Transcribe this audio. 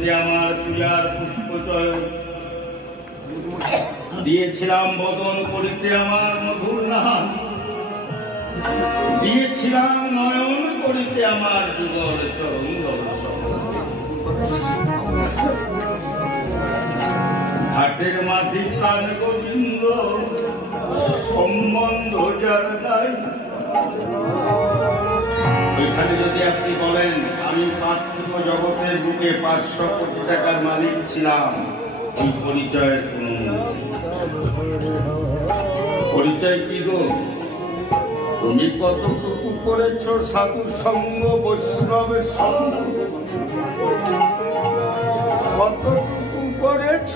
করিতে আমার পূজার পুষ্পচয়ন, দিয়েছিলাম বদন করিতে আমার মধুর নাম, দিয়েছিলাম নয়ন করিতে আমার যুগল চরণ দর্শন। ঘাটের মাঝি প্রাণ গোবিন্দ সম্বন্ধ যার নাই, ওইখানে যদি আপনি বলেন আমি পার্থিব জগতের বুকে 500 কোটি টাকার মালিক ছিলাম, এই পরিচয়ের কোন পরিচয় কি গো? তুমি কতটুকু করেছ সাধু সঙ্গ বৈষ্ণবের সঙ্গ, কতটুকু করেছ